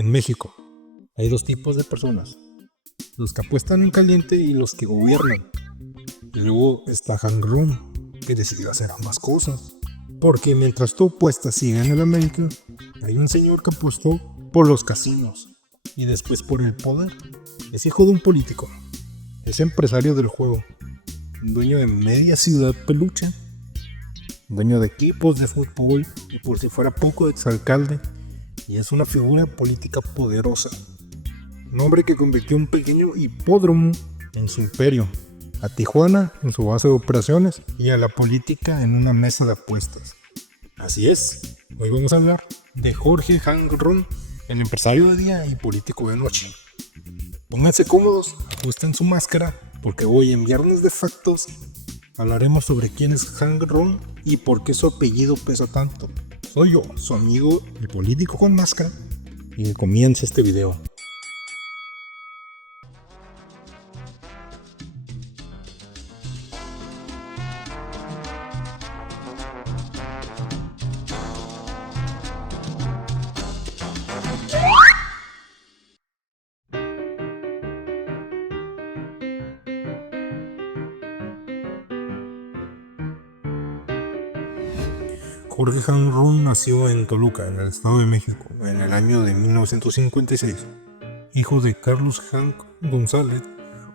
En México hay dos tipos de personas: los que apuestan en caliente y los que gobiernan. Y luego está Hank Aaron, que decidió hacer ambas cosas. Porque mientras tú apuestas y gana el América, hay un señor que apostó por los casinos y después por el poder. Es hijo de un político, es empresario del juego, dueño de media ciudad peluche, dueño de equipos de fútbol y por si fuera poco exalcalde, y es una figura política poderosa. Un hombre que convirtió un pequeño hipódromo en su imperio, a Tijuana en su base de operaciones y a la política en una mesa de apuestas. Así es, hoy vamos a hablar de Jorge Hank Aaron, el empresario de día y político de noche. Pónganse cómodos, ajusten su máscara, porque hoy en Viernes de Factos hablaremos sobre quién es Hank Aaron y por qué su apellido pesa tanto. Soy yo, su amigo, el político con máscara, y comienza este video. Jorge Hank Aaron nació en Toluca, en el Estado de México, en el año de 1956, hijo de Carlos Hank González,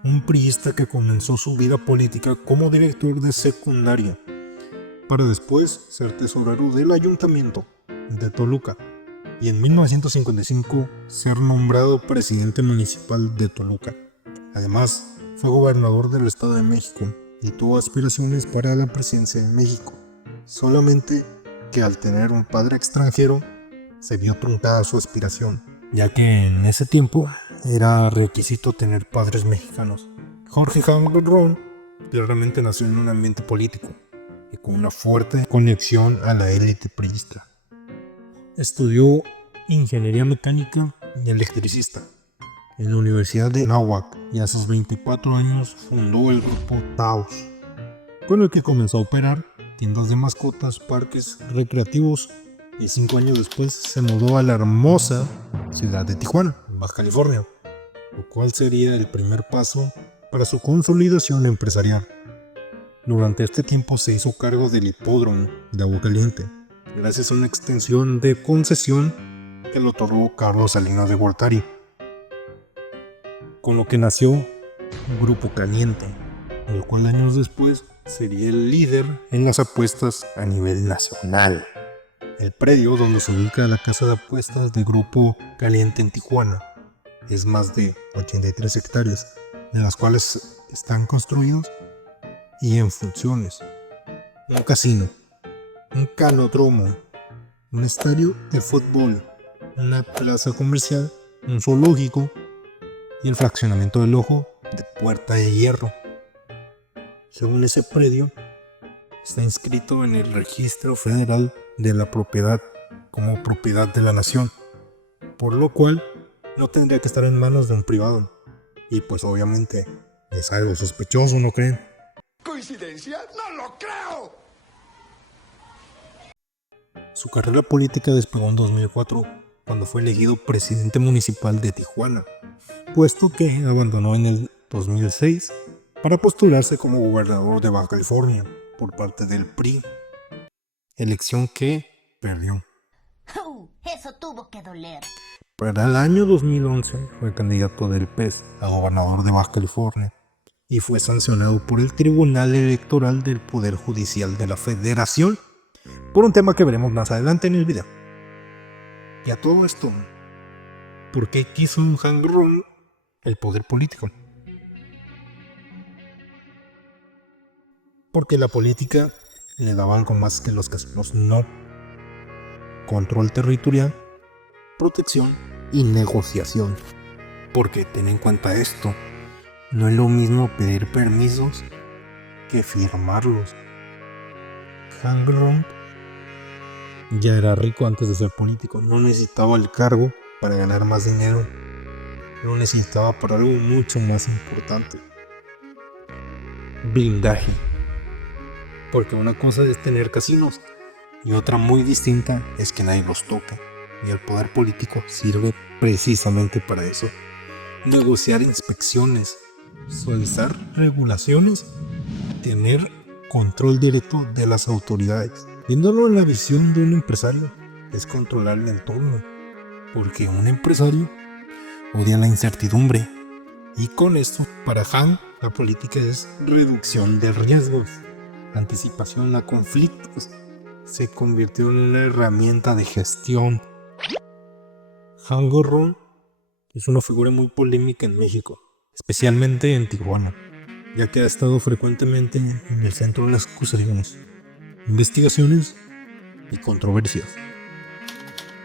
un priista que comenzó su vida política como director de secundaria, para después ser tesorero del ayuntamiento de Toluca y en 1955 ser nombrado presidente municipal de Toluca. Además, fue gobernador del Estado de México y tuvo aspiraciones para la presidencia de México, solamente que al tener un padre extranjero se vio truncada su aspiración, ya que en ese tiempo era requisito tener padres mexicanos. Jorge Hank Aaron claramente nació en un ambiente político y con una fuerte conexión a la élite priista. Estudió ingeniería mecánica y electricista en la Universidad de Anáhuac y a sus 24 años fundó el grupo Taos, con el que comenzó a operar tiendas de mascotas, parques recreativos, y 5 años después se mudó a la hermosa ciudad de Tijuana, Baja California, lo cual sería el primer paso para su consolidación empresarial. Durante este tiempo se hizo cargo del hipódromo de Aguascalientes, gracias a una extensión de concesión que le otorgó Carlos Salinas de Gortari, con lo que nació Grupo Caliente, el cual años después sería el líder en las apuestas a nivel nacional. El predio donde se ubica la casa de apuestas de Grupo Caliente en Tijuana es más de 83 hectáreas, de las cuales están construidos y en funciones un casino, un canódromo, un estadio de fútbol, una plaza comercial, un zoológico y el fraccionamiento del Ojo de Puerta de Hierro. Según ese predio, está inscrito en el Registro Federal de la Propiedad como propiedad de la nación, por lo cual no tendría que estar en manos de un privado. Y pues obviamente es algo sospechoso, ¿no creen? ¿Coincidencia? ¡No lo creo! Su carrera política despegó en 2004, cuando fue elegido presidente municipal de Tijuana, puesto que abandonó en el 2006 para postularse como gobernador de Baja California por parte del PRI, elección que perdió. Eso tuvo que doler. Para el año 2011 fue candidato del PES a gobernador de Baja California y fue sancionado por el Tribunal Electoral del Poder Judicial de la Federación por un tema que veremos más adelante en el video. Y a todo esto, ¿por qué quiso un Hank Aaron el poder político? Porque la política le daba algo más que los casinos no: control territorial, protección y negociación. Porque ten en cuenta esto, no es lo mismo pedir permisos que firmarlos. Hank Aaron ya era rico antes de ser político, no necesitaba el cargo para ganar más dinero, lo necesitaba para algo mucho más importante: blindaje. Porque una cosa es tener casinos y otra muy distinta es que nadie los toque, y el poder político sirve precisamente para eso. Negociar inspecciones, suavizar regulaciones, tener control directo de las autoridades. Viéndolo en la visión de un empresario, es controlar el entorno, porque un empresario odia la incertidumbre. Y con esto, para Han, la política es reducción de riesgos, anticipación a conflictos. Se convirtió en una herramienta de gestión. Han Gorrón es una figura muy polémica en México, especialmente en Tijuana, ya que ha estado frecuentemente en el centro de las acusaciones, investigaciones y controversias.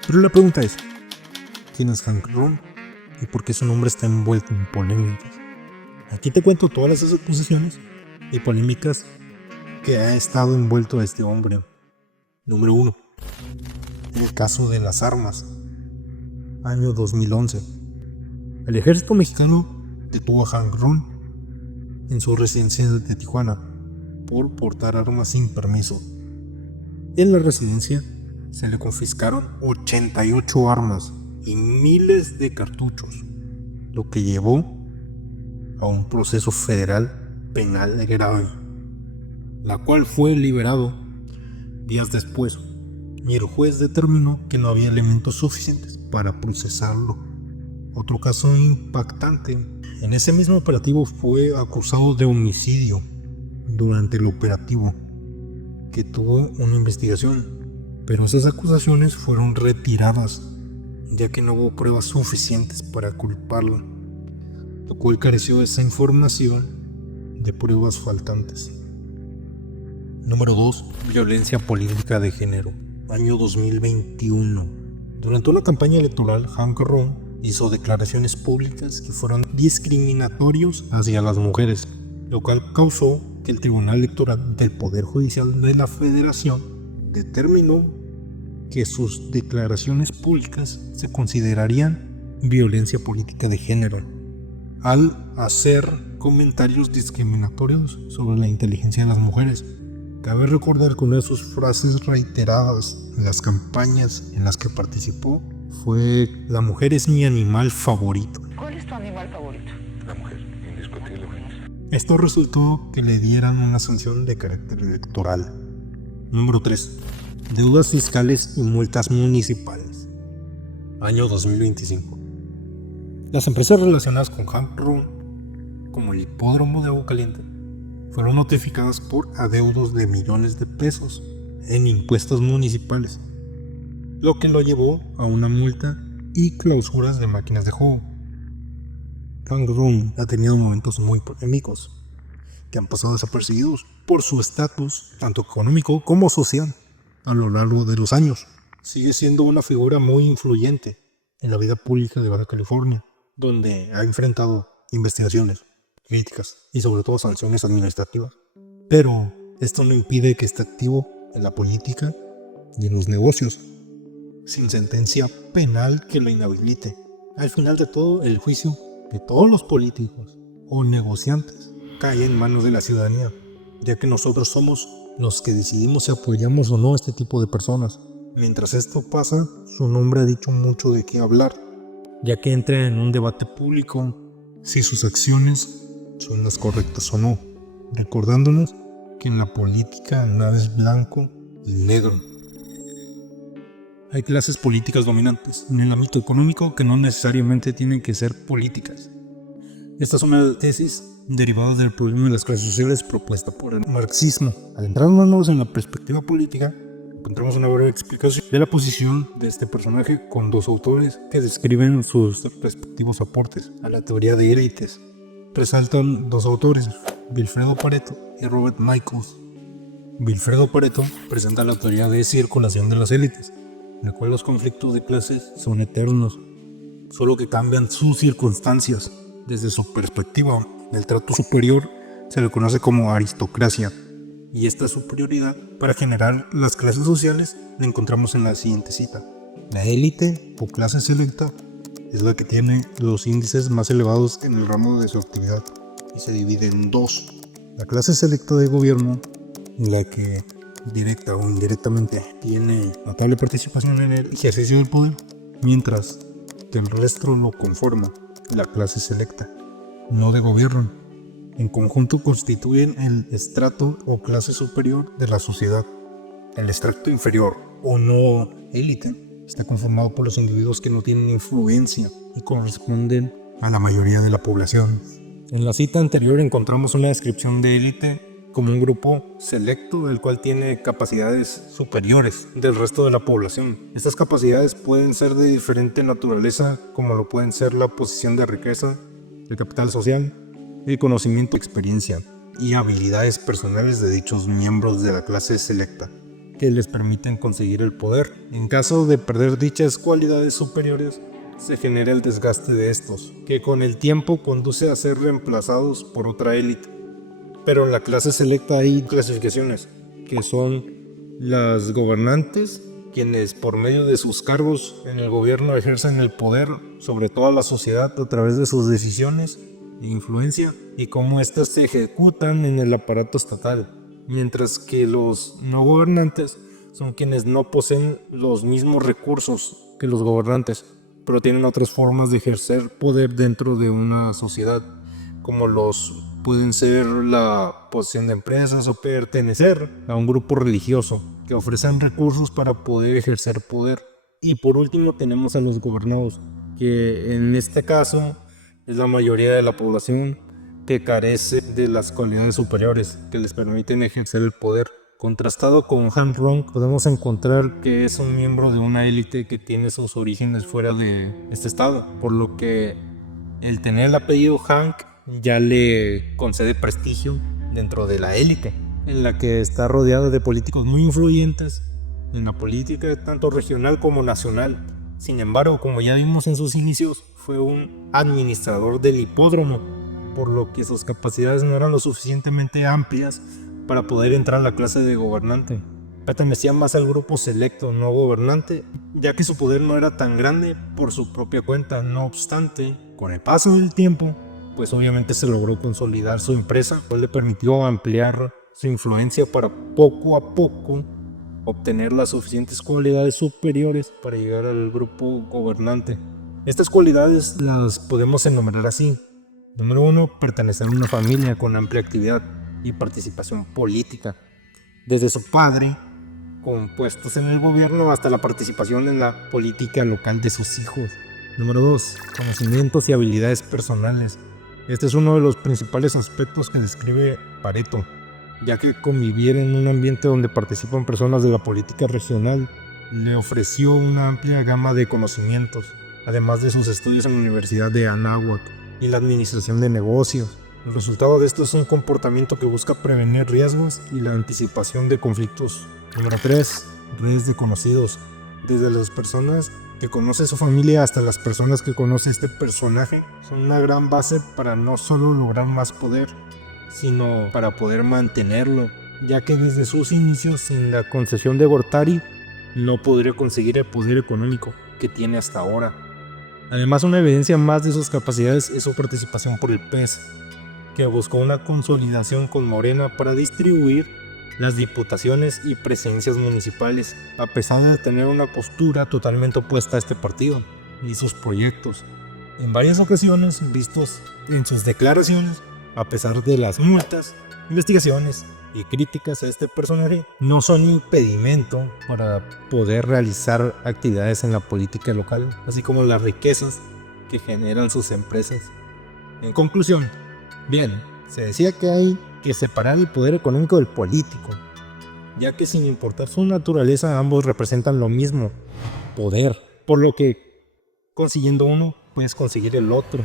Pero la pregunta es, ¿quién es Han Gorrón y por qué su nombre está envuelto en polémicas? Aquí te cuento todas las acusaciones y polémicas que ha estado envuelto este hombre. Número 1. El caso de las armas. Año 2011. El ejército mexicano detuvo a Han Gorrón en su residencia de Tijuana por portar armas sin permiso. En la residencia se le confiscaron 88 armas y miles de cartuchos, lo que llevó a un proceso federal penal grave, la cual fue liberado días después, y el juez determinó que no había elementos suficientes para procesarlo. Otro caso impactante, en ese mismo operativo fue acusado de homicidio durante el operativo, que tuvo una investigación, pero esas acusaciones fueron retiradas, ya que no hubo pruebas suficientes para culparlo, lo cual careció de esa información de pruebas faltantes. Número 2. Violencia política de género. Año 2021. Durante una campaña electoral, Han Gorrón hizo declaraciones públicas que fueron discriminatorios hacia las mujeres, lo cual causó que el Tribunal Electoral del Poder Judicial de la Federación determinó que sus declaraciones públicas se considerarían violencia política de género, al hacer comentarios discriminatorios sobre la inteligencia de las mujeres. Cabe recordar que una de sus frases reiteradas en las campañas en las que participó fue: la mujer es mi animal favorito. ¿Cuál es tu animal favorito? La mujer, indiscutiblemente. Esto resultó que le dieran una sanción de carácter electoral. Número 3. Deudas fiscales y multas municipales. Año 2025. Las empresas relacionadas con Han Gorrón, como el hipódromo de Agua Caliente, fueron notificadas por adeudos de millones de pesos en impuestos municipales, lo que lo llevó a una multa y clausuras de máquinas de juego. Han Gorrón ha tenido momentos muy polémicos que han pasado desapercibidos por su estatus tanto económico como social a lo largo de los años. Sigue siendo una figura muy influyente en la vida pública de Baja California, donde ha enfrentado investigaciones, críticas y sobre todo sanciones administrativas. Pero esto no impide que esté activo en la política y en los negocios, sin sentencia penal que lo inhabilite. Al final de todo, el juicio de todos los políticos o negociantes cae en manos de la ciudadanía, ya que nosotros somos los que decidimos si apoyamos o no a este tipo de personas. Mientras esto pasa, su nombre ha dicho mucho de qué hablar, ya que entra en un debate público si sus acciones son las correctas o no, recordándonos que en la política nada es blanco y negro. Hay clases políticas dominantes en el ámbito económico que no necesariamente tienen que ser políticas. Esta es una tesis derivada del problema de las clases sociales propuesta por el marxismo. Al entrarnos en la perspectiva política, encontramos una breve explicación de la posición de este personaje con dos autores que describen sus respectivos aportes a la teoría de élites. Resaltan dos autores, Vilfredo Pareto y Robert Michaels. Vilfredo Pareto presenta la teoría de circulación de las élites, en la cual los conflictos de clases son eternos, solo que cambian sus circunstancias. Desde su perspectiva, el trato superior se le conoce como aristocracia, y esta superioridad para generar las clases sociales la encontramos en la siguiente cita: la élite o clase selecta es la que tiene los índices más elevados en el ramo de su actividad y se divide en dos: la clase selecta de gobierno, la que directa o indirectamente tiene notable participación en el ejercicio del poder, mientras que el resto lo conforma la clase selecta, no de gobierno. En conjunto constituyen el estrato o clase superior de la sociedad. El estrato inferior o no élite está conformado por los individuos que no tienen influencia y corresponden a la mayoría de la población. En la cita anterior encontramos una descripción de élite como un grupo selecto del cual tiene capacidades superiores del resto de la población. Estas capacidades pueden ser de diferente naturaleza, como lo pueden ser la posición de riqueza, el capital social, el conocimiento, experiencia y habilidades personales de dichos miembros de la clase selecta, que les permiten conseguir el poder. En caso de perder dichas cualidades superiores, se genera el desgaste de estos, que con el tiempo conduce a ser reemplazados por otra élite. Pero en la clase selecta hay clasificaciones, que son las gobernantes, quienes por medio de sus cargos en el gobierno ejercen el poder sobre toda la sociedad a través de sus decisiones e influencia y cómo éstas se ejecutan en el aparato estatal, mientras que los no gobernantes son quienes no poseen los mismos recursos que los gobernantes, pero tienen otras formas de ejercer poder dentro de una sociedad, como los pueden ser la posesión de empresas o pertenecer a un grupo religioso que ofrecen recursos para poder ejercer poder. Y por último tenemos a los gobernados, que en este caso es la mayoría de la población que carece de las cualidades superiores que les permiten ejercer el poder. Contrastado con Han Rong, podemos encontrar que es un miembro de una élite que tiene sus orígenes fuera de este estado, por lo que el tener el apellido Hank ya le concede prestigio dentro de la élite, en la que está rodeado de políticos muy influyentes en la política tanto regional como nacional. Sin embargo, como ya vimos en sus inicios, fue un administrador del hipódromo, por lo que sus capacidades no eran lo suficientemente amplias para poder entrar a la clase de gobernante. Pertenecía más al grupo selecto, no gobernante, ya que su poder no era tan grande por su propia cuenta. No obstante, con el paso del tiempo, pues obviamente se logró consolidar su empresa, lo le permitió ampliar su influencia para poco a poco obtener las suficientes cualidades superiores para llegar al grupo gobernante. Estas cualidades las podemos enumerar así. Número 1, pertenecer a una familia con amplia actividad y participación política, desde su padre, con puestos en el gobierno, hasta la participación en la política local de sus hijos. Número 2, conocimientos y habilidades personales. Este es uno de los principales aspectos que describe Pareto, ya que convivir en un ambiente donde participan personas de la política regional le ofreció una amplia gama de conocimientos, además de sus estudios en la Universidad de Anáhuac y la administración de negocios. El resultado de esto es un comportamiento que busca prevenir riesgos y la anticipación de conflictos. Número 3, redes de conocidos. Desde las personas que conoce su familia hasta las personas que conoce este personaje, son una gran base para no solo lograr más poder, sino para poder mantenerlo, ya que desde sus inicios, sin la concesión de Gortari, no podría conseguir el poder económico que tiene hasta ahora. Además, una evidencia más de sus capacidades es su participación por el PES, que buscó una consolidación con Morena para distribuir las diputaciones y presidencias municipales, a pesar de tener una postura totalmente opuesta a este partido y sus proyectos. En varias ocasiones, vistos en sus declaraciones, a pesar de las multas, investigaciones y críticas a este personaje, no son impedimento para poder realizar actividades en la política local, así como las riquezas que generan sus empresas. En conclusión, bien, se decía que hay que separar el poder económico del político, ya que sin importar su naturaleza ambos representan lo mismo, poder, por lo que consiguiendo uno puedes conseguir el otro.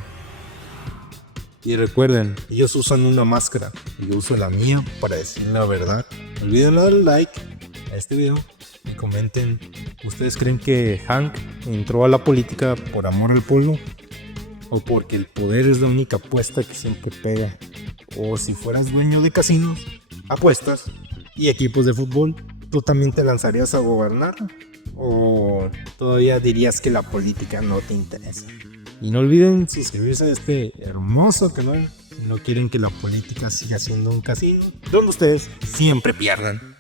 Y recuerden, ellos usan una máscara y yo uso la mía para decir la verdad. No olviden darle like a este video y comenten, ¿ustedes creen que Hank entró a la política por amor al pueblo? ¿O porque el poder es la única apuesta que siempre pega? O si fueras dueño de casinos, apuestas y equipos de fútbol, ¿tú también te lanzarías a gobernar? ¿O todavía dirías que la política no te interesa? Y no olviden suscribirse a este hermoso canal si no quieren que la política siga siendo un casino donde ustedes siempre pierdan.